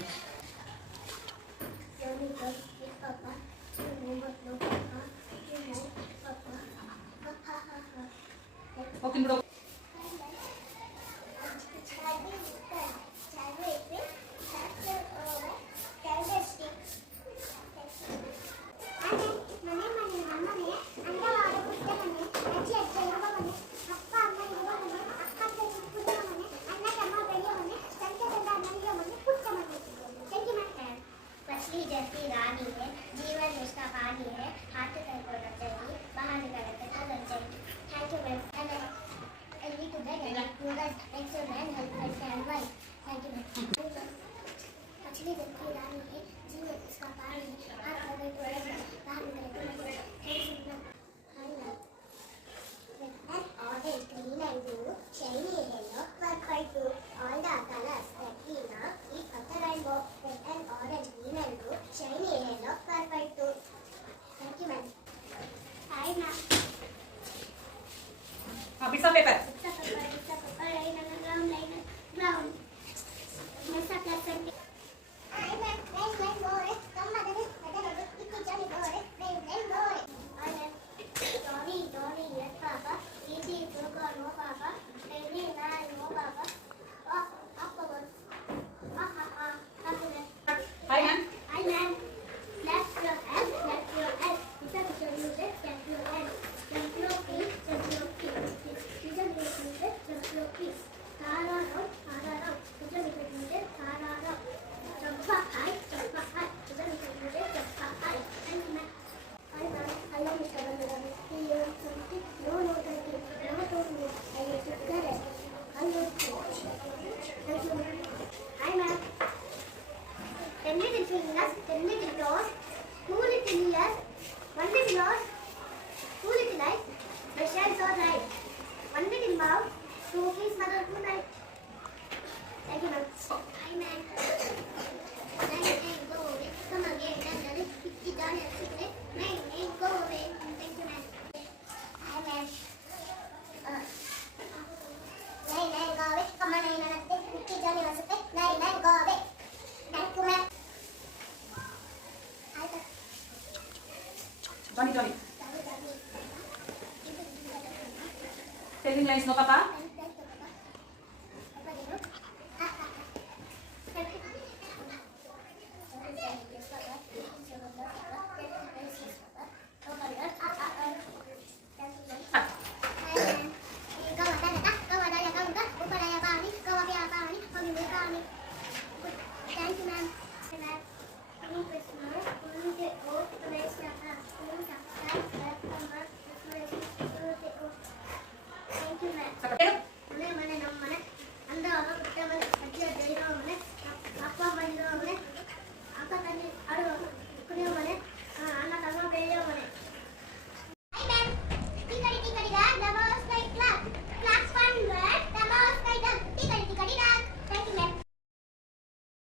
good. Okay, bro. मछली जैसी रानी है, जीवन उसका पानी है, हाथ पैर को रख चाहिए, बाहर निकल के चलना चाहिए। Thank you ma'am. And we to beg and you guys make sure man help and wife. Thank you ma'am. मछली जैसी रानी है, जीवन उसका पानी है, हाथ पैर को रख चाहिए, बाहर निकल के चलना चाहिए। Thank you ma'am. Hi ma'am. Red, orange, green and blue, shiny yellow, purple too, all the colors that we know is of the rainbow. Red and orange, green and blue, shiny yellow, purple too. Thank you, ma'am. Hi, ma'am. Piece of paper. It's a purple, line and a brown, line and brown. It's a plus and hi, ma'am. Rain, go, come, mother, it's Johnny, go, rain, go. Hi, ma'am. Johnny, yes, Papa. Easy, sugar, no, Papa. Rainy, no, Papa. Oh, afterwards. Hi, ma'am. Hi, ma'am. Left your hand, left your hand. Teacher, teacher, music, jump your hand. Jump your feet, jump your feet. Teacher, music, jump your feet. Tara round, tara round. Teacher, music, tara round. Jump up high, jump up high. Teacher, music, jump up high. Thank you, ma'am. Hi, ma'am. I love Mr. Bandara. He learned something. No, thank you. No, told me. I used to get it. I love you. Thank you, ma'am. Hi, ma'am. 10 little fingers, 10 little toes, 2 little ears, 1 little nose, 2 little eyes, the shells are right. 1 little mouth, 2 keys, mother, 2 night. Thank you, ma'am. Hi, ma'am. Nine, go away. Come again, then the down and sit there. Nine, go away. Thank you, ma'am. Hi, ma'am. Nine, go away. Come on, nine, Johnny was a nine, go away. Thank you, ma'am. Hi, sir. Johnny. Johnny. Telling lines, no, Papa?